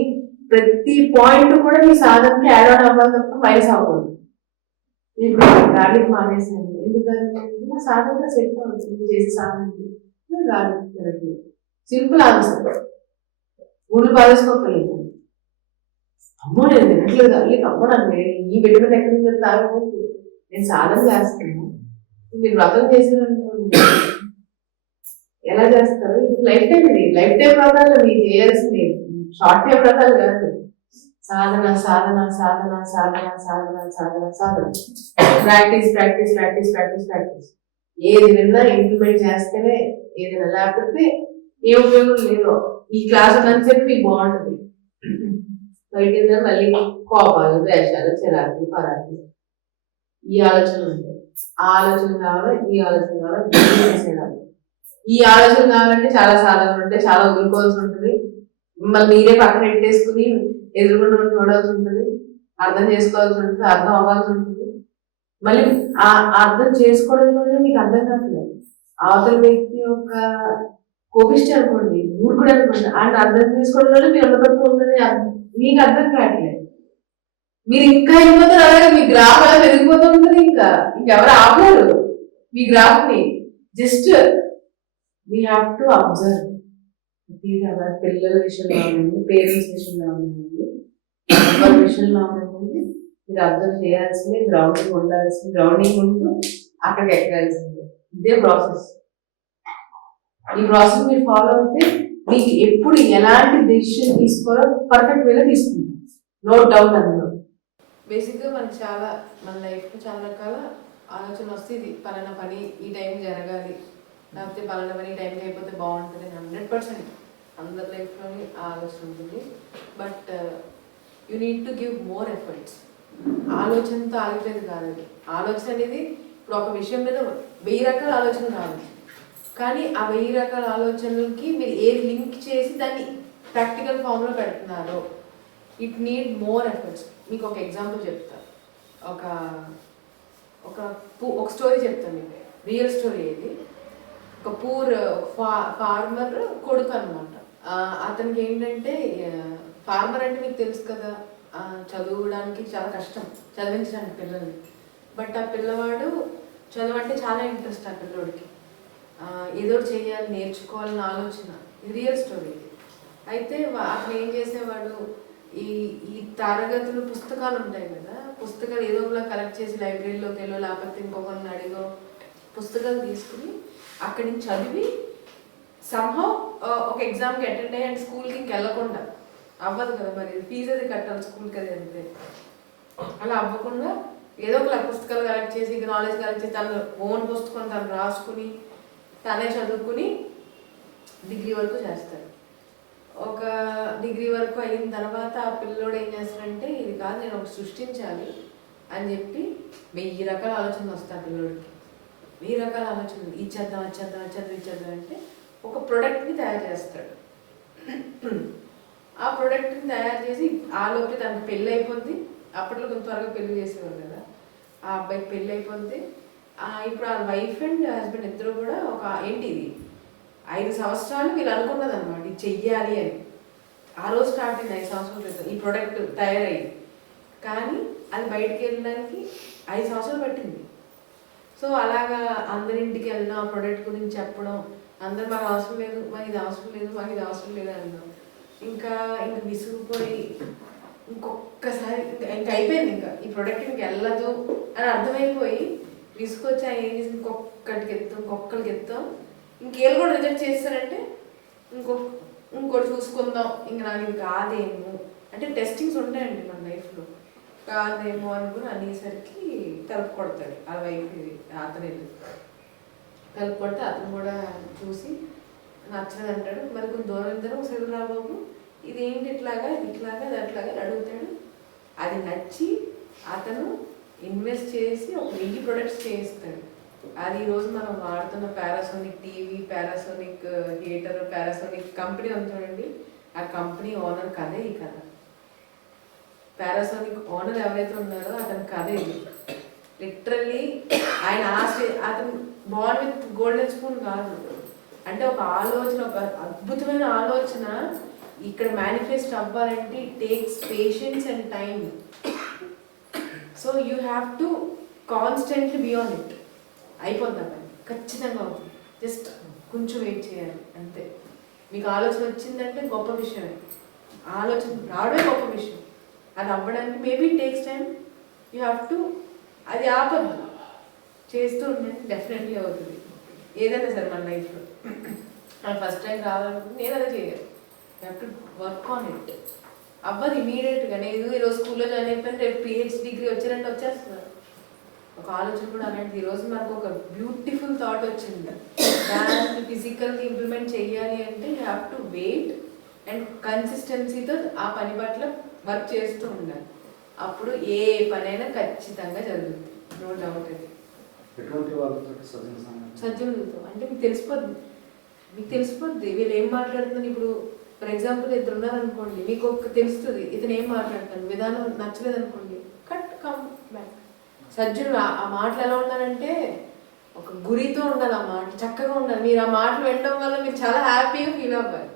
ప్రతి పాయింట్ కూడా మీ సాధనకి యాడ్ ఆన్ అవ్వాలి తప్ప మైనస్ అవ్వకూడదు. ఇప్పుడు గార్లిక్ మానేసాను ఎందుకంటే నా సాధన సెట్ అవుతుంది చేసే సాధనకి గార్లిక్ తినట్లేదు. Simple answer. గుళ్ళు పారేసుకోలేదు. అమ్మో నేను తినట్లేదు గార్లిక్, అమ్మో నాకు ఈ విటమిన్ ఎక్కడి నుంచి తాగకూడదు, నేను సాధన చేస్తాను. మీరు వ్రతం చేసిననుకోండి, ఎలా చేస్తారు? ఇది లైఫ్ టైం, ఇది లైఫ్ టైం వ్రతాలు మీరు చేయాల్సింది, షార్ట్ టైం వ్రతాలు కాదు. సాధన సాధన సాధన సాధన సాధన సాధన సాధన, practice practice practice practice practice. ఏది విన్నా ఇంప్లిమెంట్ చేస్తేనే ఏదైనా, లేకపోతే ఏ ఉపయోగం లేదు. ఈ క్లాస్ ఉన్నంతసేపు మీకు బాగుంటుంది, బయట మళ్ళీ కోపాలు, ద్వేషాలు, చిరాకులు, పరాకులు, ఈ ఆలోచన ఉంటాయి. ఆ ఆలోచన కావాలి, ఈ ఆలోచన కావాలి, ఈ ఆలోచన కావాలంటే చాలా సాధనలు ఉంటాయి, చాలా వదులుకోవాల్సి ఉంటుంది. మిమ్మల్ని మీరే పక్కన పెట్టేసుకుని ఎదురుకుండా చూడాల్సి ఉంటుంది, అర్థం చేసుకోవాల్సి ఉంటుంది, అర్థం అవ్వాల్సి ఉంటుంది. మళ్ళీ ఆ అర్థం చేసుకోవడంలోనే మీకు అర్థం కావట్లేదు. అవతల వ్యక్తి యొక్క కోపిష్టి అనుకోండి, మూర్ఖుడు అనుకోండి, ఆయన అర్థం చేసుకోవడంలోనే మీ అన్నతత్వం ఉందని మీకు అర్థం కావట్లేదు. మీరు ఇంకా అయిపోతారు, అలాగే మీ గ్రాఫ్ అలా పెరిగిపోతూ ఉంటుంది. ఇంకెవరు ఆపలేరు మీ గ్రాఫ్ ని. Just we have to observe. పిల్లల విషయంలో ఉండండి, పేరెంట్స్ విషయంలో ఉండండి, ఎవరి విషయంలో ఉండండి, మీరు అబ్జర్వ్ చేయాల్సిందే. గ్రౌండింగ్ ఉండాల్సింది, గ్రౌండింగ్ ఉంటూ అక్కడికి ఎక్కాల్సిందే. ఇదే ప్రాసెస్. ఈ ప్రాసెస్ మీరు ఫాలో అయితే మీకు ఎప్పుడు ఎలాంటి డెసిషన్ తీసుకోవాలో పర్ఫెక్ట్ వేలో తీసుకుంటాం, నో డౌట్ అందులో. బేసిక్గా మనకి మన లైఫ్లో చాలా రకాల ఆలోచన వస్తే, ఇది పలానా పని ఈ టైం జరగాలి, లేకపోతే పలానా పని ఈ టైంకి అయిపోతే బాగుంటుంది. 100% అందరి లైఫ్లోని ఆ ఆలోచన ఉంటుంది. But you need to give more efforts. ఆలోచనతో ఆగిపోయేది కాదు అది. ఆలోచన అనేది ఇప్పుడు ఒక విషయం మీద 1000 రకాల ఆలోచన రావాలి, కానీ ఆ 1000 రకాల ఆలోచనలకి మీరు ఏది లింక్ చేసి దాన్ని ప్రాక్టికల్ ఫామ్లో పెడుతున్నారో, ఇట్ నీడ్ మోర్ ఎఫర్ట్స్. మీకు ఒక ఎగ్జాంపుల్ చెప్తాను, ఒక స్టోరీ చెప్తాను మీకు, రియల్ స్టోరీ ఇది. ఒక ఫార్మర్ కొడుకు అనమాట. అతనికి ఏంటంటే, ఫార్మర్ అంటే మీకు తెలుసు కదా, చదవడానికి చాలా కష్టం, చదివించడానికి పిల్లల్ని. బట్ ఆ పిల్లవాడు చదువు అంటే చాలా ఇంట్రెస్ట్ ఆ పిల్లోడికి. ఏదో చేయాలి, నేర్చుకోవాలని ఆలోచన. ఇది రియల్ స్టోరీ. అయితే అతను ఏం చేసేవాడు, ఈ తరగతులు పుస్తకాలు ఉంటాయి కదా, పుస్తకాలు ఏదో ఒకలా కలెక్ట్ చేసి లైబ్రరీలోకి వెళ్ళో లేకపోతే ఇంకొకరిని అడిగో పుస్తకాలు తీసుకుని అక్కడి నుంచి చదివి సంహౌ ఒక ఎగ్జామ్కి అటెండ్ అయ్యి, అండ్ స్కూల్కి ఇంకెళ్ళకుండా అవ్వదు కదా, మరి ఫీజు అది కట్టాలి స్కూల్కి అది అంతే. అలా అవ్వకుండా ఏదో ఒకలా పుస్తకాలు కలెక్ట్ చేసి, నాలెడ్జ్ కలెక్ట్ చేసి, తను ఓన్ పుస్తకం తను రాసుకుని తనే చదువుకుని డిగ్రీ వరకు చేస్తాడు. ఒక డిగ్రీ వరకు అయిన తర్వాత ఆ పిల్లోడు ఏం చేస్తాడంటే, ఇది కాదు నేను ఒకటి సృష్టించాలి అని చెప్పి 1000 రకాల ఆలోచనలు వస్తాయి పిల్లోడికి. 1000 రకాల ఆలోచనలు, ఇచ్చేద్దాం అంటే ఒక ప్రోడక్ట్ని తయారు చేస్తాడు. ఆ ప్రోడక్ట్ని తయారు చేసి ఆ లోపల తనకు పెళ్ళి అయిపోద్ది. అప్పట్లో కొంచెం త్వరగా పెళ్లి చేసేవారు కదా, ఆ అబ్బాయికి పెళ్ళి అయిపోద్ది. ఇప్పుడు ఆ వైఫ్ అండ్ హస్బెండ్ ఇద్దరు కూడా ఇది 5 సంవత్సరాలు వీళ్ళు అనుకున్నది అనమాట, ఇది చెయ్యాలి అని. ఆ రోజు స్టార్ట్ అయింది 5 సంవత్సరాల క్రితం ఈ ప్రోడక్ట్ తయారయ్యి. కానీ అది బయటికి వెళ్ళడానికి 5 సంవత్సరాలు పట్టింది. సో అలాగా అందరింటికి వెళ్ళడం, ఆ ప్రోడక్ట్ గురించి చెప్పడం, అందరు మాకు అవసరం లేదు, మాకు ఇది అవసరం లేదు అన్నాం. ఇంకా విసుగుపోయి ఇంకొక్కసారి ఇంకా అయిపోయింది, ఇంకా ఈ ప్రోడక్ట్ ఇంక వెళ్ళదు అని అర్థమైపోయి విసుకొచ్చి ఆయన ఏం చేసి ఇంకొక్కడికి ఎత్తాం ఇంకేళ్ళు కూడా రిజెక్ట్ చేస్తారంటే ఇంకోటి చూసుకుందాం, ఇంక నాకు ఇది కాదేమో అంటే టెస్టింగ్స్ ఉంటాయండి మన లైఫ్లో. కాదేమో అనుకుని అనేసరికి కలుపు కొడతాడు ఆ వైఫ్, అతను కలుపు కొడితే అతను కూడా చూసి నచ్చలేదు అంటాడు. మరి కొంచెం దూరం ఇద్దరు ఒకసారి రాబాబు ఇదేంటి ఇట్లాగా ఇట్లాగా అది అట్లాగా అడుగుతాడు. అది నచ్చి అతను ఇన్వెస్ట్ చేసి ఒక 1000 ప్రొడక్ట్స్ చేయిస్తాడు. అది ఈరోజు మనం వాడుతున్న పారాసోనిక్ టీవీ, పారాసోనిక్ హీటర్, పారాసోనిక్ కంపెనీ ఉంటుందండి. ఆ కంపెనీ ఓనర్ కథే ఈ కథ. పారాసోనిక్ ఓనర్ ఎవరైతే ఉన్నారో అతని కథ ఇది. లిటరల్లీ ఆయన అతను బాండ్ విత్ గోల్డెన్ స్పూన్ కాదు, అంటే ఒక ఆలోచన, ఒక అద్భుతమైన ఆలోచన ఇక్కడ మేనిఫెస్ట్ అవ్వాలంటే it takes patience and time. So you have to constantly be on it. అయిపోద్దాం ఖచ్చితంగా అవుతుంది, జస్ట్ కొంచెం వెయిట్ చేయాలి అంతే. మీకు ఆలోచన వచ్చిందంటే గొప్ప విషయమే, ఆలోచన రావడమే గొప్ప విషయం. అది అవ్వడానికి maybe takes time, you have to, అది ఆపద్దు, చేస్తూ ఉండండి, డెఫినెట్లీ అవుతుంది ఏదైనా సరే మన లైఫ్లో. నాకు ఫస్ట్ టైం రావాలనుకుంటే నేను అదే చేయాలి, you have to work on it. అవ్వదు ఇమీడియట్గా. నేను ఈరోజు స్కూల్లో జాయిన్ అయిపోయిన రేపు PhD డిగ్రీ వచ్చారంటే వచ్చేస్తున్నారు. ఒక ఆలోచన కూడా అలాంటిది. ఈరోజు నాకు ఒక బ్యూటిఫుల్ థాట్ వచ్చింది, దాన్ని ఫిజికల్గా ఇంప్లిమెంట్ చేయాలి అంటే you have to wait and కన్సిస్టెన్సీతో ఆ పని పట్ల వర్క్ చేస్తూ ఉండాలి. అప్పుడు ఏ పనైనా ఖచ్చితంగా జరుగుతుంది, నో డౌట్. అది సజ్జనులతో అంటే మీకు తెలిసిపోద్ది వీళ్ళు ఏం మాట్లాడుతున్నారు. ఇప్పుడు ఫర్ ఎగ్జాంపుల్ ఇద్దరు ఉన్నారనుకోండి, మీకు ఒక తెలుస్తుంది ఇతను ఏం మాట్లాడుతాను, విధానం నచ్చలేదు అనుకోండి, కమ్ బ్యాక్. సజ్జనులు ఆ మాటలు ఎలా ఉండాలంటే ఒక గురితో ఉండాలి, ఆ మాట చక్కగా ఉండాలి. మీరు ఆ మాటలు వినడం వల్ల మీరు చాలా హ్యాపీగా ఫీల్ అవ్వాలి.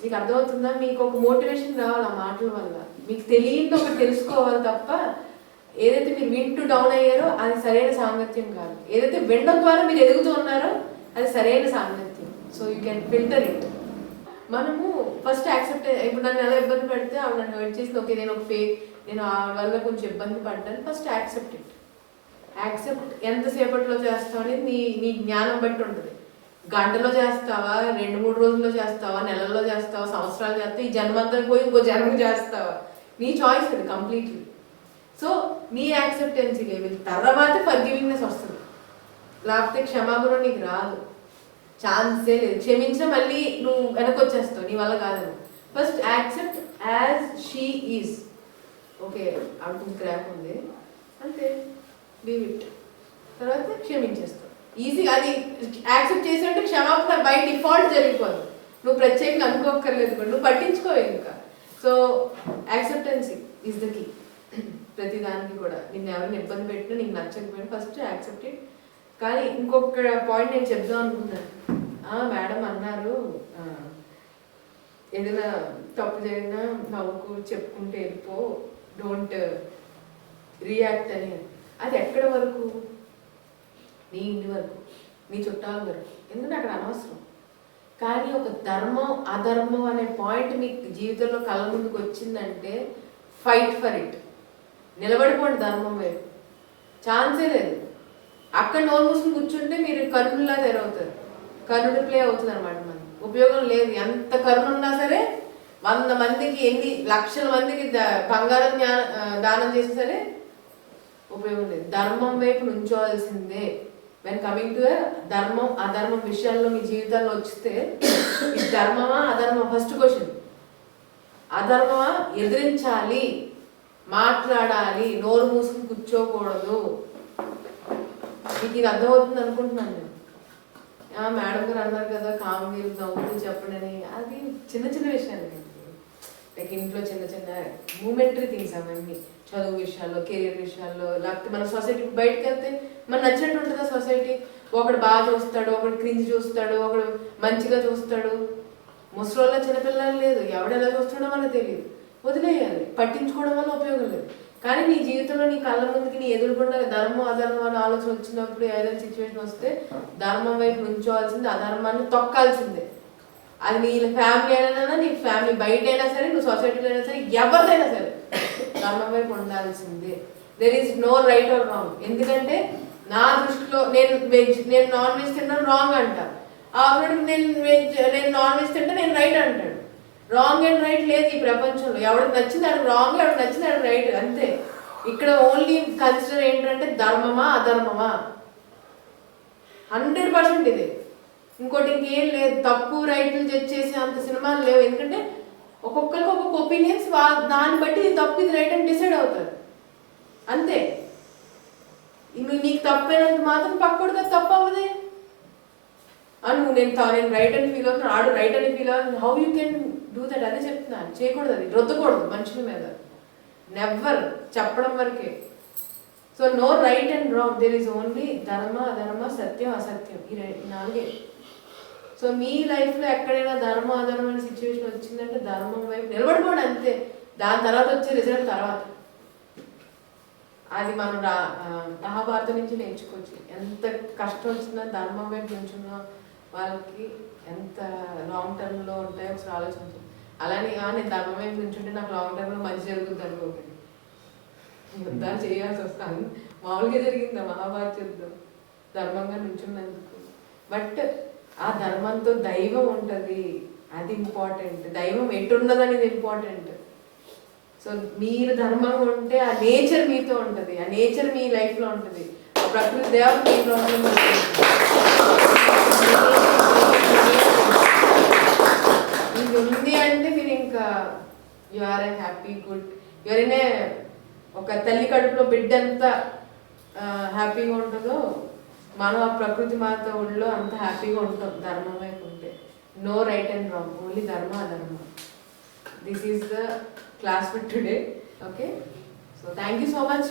మీకు అర్థమవుతుందా? మీకు ఒక మోటివేషన్ రావాలి ఆ మాటల వల్ల. మీకు తెలియదు ఒకటి తెలుసుకోవాలి తప్ప ఏదైతే మీరు వింటూ డౌన్ అయ్యారో అది సరైన సాంగత్యం కాదు. ఏదైతే వినడం ద్వారా మీరు ఎదుగుతూ ఉన్నారో అది సరైన సాంగత్యం. So you can filter it. మనము ఫస్ట్ యాక్సెప్ట్. ఇప్పుడు నన్ను ఎలా ఇబ్బంది పెడితే ఆవిడ నన్ను హర్ట్ చేసి, ఓకే నేను నేను ఆ వల్ల కొంచెం ఇబ్బంది పడ్డాను, ఫస్ట్ యాక్సెప్ట్ ఇట్. యాక్సెప్ట్ ఎంతసేపట్లో చేస్తావు అనేది నీ జ్ఞానం బట్టి ఉంటుంది. గంటలో చేస్తావా, 2-3 రోజుల్లో చేస్తావా, నెలల్లో చేస్తావా, సంవత్సరాలు చేస్తావా, ఈ జన్మంతా పోయి ఇంకో జన్మ చేస్తావా, నీ చాయిస్ అది కంప్లీట్లీ. సో నీ యాక్సెప్టెన్సీ లెవెల్ తర్వాత ఫర్గివింగ్నెస్ వస్తుంది, లేకపోతే క్షమాగుణం నీకు రాదు, ఛాన్సే లేదు. క్షమించినా మళ్ళీ నువ్వు వెనక్కి వచ్చేస్తావు, నీ వల్ల కాదని. First accept as she is. Okay ఆవిడ కొంచెం క్రాక్ ఉంది అంతే, లీవ్ ఇట్. తర్వాత క్షమించేస్తావు ఈజీగా. అది యాక్సెప్ట్ చేసినట్టు క్షమాపణ బై డిఫాల్ట్ జరిగిపోదు, నువ్వు ప్రత్యేకంగా అనుకోక్కర్లేదు కూడా, నువ్వు పట్టించుకోవు ఇంకా. So acceptancy is the key ప్రతి దానికి కూడా. నిన్ను ఎవరైనా ఇబ్బంది పెట్టినా, నీకు నచ్చకపోయినా ఫస్ట్ యాక్సెప్ట్ ఇట్. కానీ ఇంకొక పాయింట్ నేను చెప్దాం అనుకున్నాను. మేడం అన్నారు ఏదైనా తప్పు జరిగినా నవ్వుకు చెప్పుకుంటూ వెళ్ళిపో, డోంట్ రియాక్ట్ అని. అది ఎక్కడ వరకు? నీ ఇంటి వరకు, నీ చుట్టాల వరకు, ఎందుకంటే అక్కడ అనవసరం. కానీ ఒక ధర్మం అధర్మం అనే పాయింట్ మీ జీవితంలో కళ్ళ ముందుకు వచ్చిందంటే ఫైట్ ఫర్ ఇట్, నిలబడిపోండి ధర్మం వైపు. ఛాన్సే లేదు. అక్కడ నోరు మూసుకుని కూర్చుంటే మీరు కర్ణులా తెరవుతారు, కర్ణుడి ప్లే అవుతుంది అనమాట. మనకి ఉపయోగం లేదు. ఎంత కరుణ ఉన్నా సరే 100 మందికి, ఎన్ని లక్షల మందికి బంగారం దానం చేసినా సరే ఉపయోగం లేదు. ధర్మం వైపు నుంచోవాల్సిందే. వెన్ కమింగ్ టు ధర్మం అధర్మం విషయాల్లో మీ జీవితాల్లో వచ్చితే, ఇది ధర్మమా అధర్మమా? First question, అధర్మమా? ఎదిరించాలి, మాట్లాడాలి, నోరు మూసుకుని కూర్చోకూడదు. మీకు ఇది అర్థమవుతుంది అనుకుంటున్నాను నేను. మేడం గారు అన్నారు కదా కామెడీ నవ్వుతూ చెప్పండి అని, అది చిన్న చిన్న విషయాలు, లైక్ ఇంట్లో చిన్న చిన్న మూమెంటరీ థింగ్స్ అవన్నీ. చదువు విషయాల్లో, కెరీర్ విషయాల్లో, లేకపోతే మన సొసైటీ బయటకు వెళ్తే మన నచ్చినట్టు ఉంటుందా సొసైటీ? ఒకడు బాగా చూస్తాడు, ఒకడు క్రింజ్ చూస్తాడు, ఒకడు మంచిగా చూస్తాడు. ముసలోళ్ళ చిన్నపిల్లలు లేదు, ఎవడెలా చూస్తాడో మనకు తెలియదు. వదిలేయాలి, పట్టించుకోవడం వల్ల ఉపయోగం లేదు. కానీ నీ జీవితంలో నీ కళ్ళ ముందుకి నీ ఎదుర్కొండ ధర్మం అధర్మం అనే ఆలోచన వచ్చినప్పుడు, ఏదైనా సిచ్యువేషన్ వస్తే ధర్మం వైపు నుంచోవాల్సిందే, అధర్మాన్ని తొక్కాల్సిందే. అది నీ ఫ్యామిలీ అయినా, నీ ఫ్యామిలీ బయట అయినా సరే, నువ్వు సొసైటీలో అయినా సరే, ఎవరిదైనా సరే ధర్మం వైపు ఉండాల్సిందే. There is no right or wrong. ఎందుకంటే నా దృష్టిలో నేను నాన్ వెజ్ తిన్నాను రాంగ్ అంట, ఆవిడ నేను నాన్ వెజ్ తింటే నేను రైట్ అంటాడు. రాంగ్ అండ్ రైట్ లేదు ఈ ప్రపంచంలో. ఎవరికి నచ్చింది ఆడికి రాంగ్, ఎవరికి నచ్చింది ఆడికి రైట్, అంతే. ఇక్కడ ఓన్లీ కన్సిడర్ ఏంటంటే ధర్మమా అధర్మమా, 100% ఇది. ఇంకోటి ఇంకేం లేదు. తప్పు రైట్లు తెచ్చేసి అంత సినిమాలు లేవు. ఎందుకంటే ఒక్కొక్కరికి ఒక్కొక్క ఒపీనియన్స్, దాన్ని బట్టి ఇది తప్పు ఇది రైట్ అని డిసైడ్ అవుతారు, అంతే. నీకు తప్పైనంత మాత్రం పక్కడుగా తప్పు అవ్వదే. నువ్వు నేను రైట్ అని ఫీల్ అవుతున్నాను, ఆడు రైట్ అని ఫీల్ అవుతుంది. How you can do that? అదే చెప్తున్నాను. చేయకూడదు, అది రుద్దకూడదు మనుషుల మీద, నెవర్. చెప్పడం వరకే. So no right and wrong, there is only dharma adharma, సత్యం అసత్యం, ఈ 4. సో మీ లైఫ్లో ఎక్కడైనా ధర్మ అధర్మమైన సిచ్యువేషన్ వచ్చిందంటే ధర్మం వైపు నిలబడిపోండి, అంతే. దాని తర్వాత వచ్చే రిజల్ట్ తర్వాత. అది మనం మహాభారతం నుంచి నేర్చుకోవచ్చు. ఎంత కష్టం వచ్చినా ధర్మం వైపు నుంచున్న వాళ్ళకి ఎంత లాంగ్ టర్మ్లో ఉంటాయో ఒకసారి ఆలోచించాలి. అలానే నేను ధర్మం వైపు నుంచుంటే నాకు లాంగ్ టర్మ్లో మంచి జరుగుతుంది అనుకోకండి. యుద్ధాలు చేయాల్సి వస్తాను. మామూలుగా జరిగిందా మహాభారత యుద్ధం ధర్మంగా నుంచున్నందుకు. బట్ ఆ ధర్మంతో దైవం ఉంటుంది, అది ఇంపార్టెంట్. దైవం ఎటున్నది అనేది ఇంపార్టెంట్. సో మీరు ధర్మంగా ఉంటే ఆ నేచర్ మీతో ఉంటుంది, ఆ నేచర్ మీ లైఫ్లో ఉంటుంది, ఆ ప్రకృతి దేవత మీతో ఉంటుంది. ఇది ఉంది అంటే మీరు ఇంకా you are a happy good. ఎవరైనా ఒక తల్లి కడుపులో బిడ్డ ఎంత హ్యాపీగా ఉంటుందో మనం ఆ ప్రకృతి మాత ఒళ్ళో అంత హ్యాపీగా ఉంటాం ధర్మం వైపు ఉంటే. No right and wrong, only dharma adharma. This is the class for today. Okay, so thank you so much.